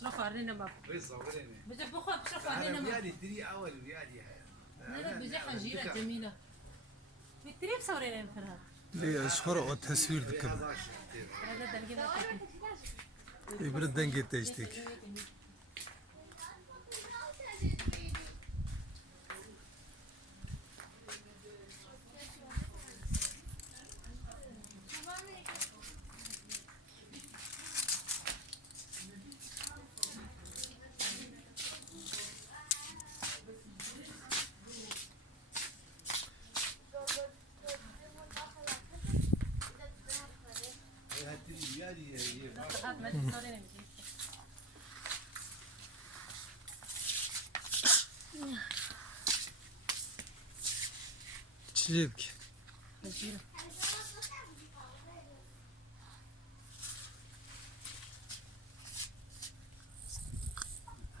اشرفوا علينا بابا. بس صوريني. بجيب بخوة بشرفوا علينا أنا بابا. ويالي الدنيا أول ويالي. لا بيجي حجيرة جميلة. بالتريب صورينا فرهاد. ليه أشهر والتصوير ذكر هذا دلقي بقى. يبرد دنجي تجتك هات ما تصورينا بيجي. تجيبك حجيرة.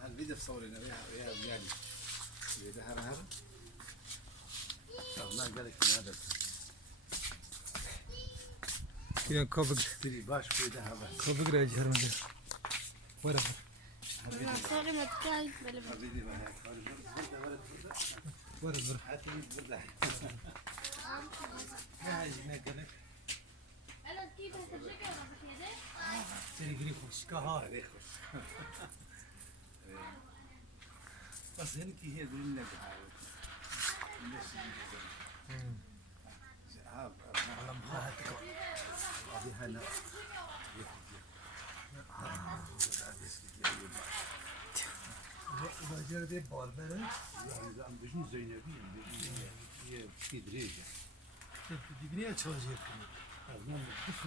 هالفيديو صورينا ويا ويالي. إذا هذا ما قالك من هذا. يا كوبك تري باش في ذهب. كوبك راجع هرمجة ورا صاري متكاي بلا حبيبي ما هيك. ورا ورا هاتي برده. هاي ما قالك انا كيف هتجيك ولا بكده تري قريب خوش كها عليك. بس هني هي يقولون لك على مهاتك هذه هنا. باجر دي بال بره عم بجنو زينبي هي في دريجة. تجيبني اتشوجي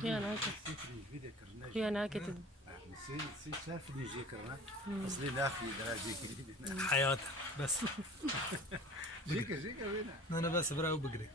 يا ناكت. يا ناكت. سي شاف نيجي كرنا اصلي لاخي دراجي كده حياتك بس جيك وين انا بس براو بقري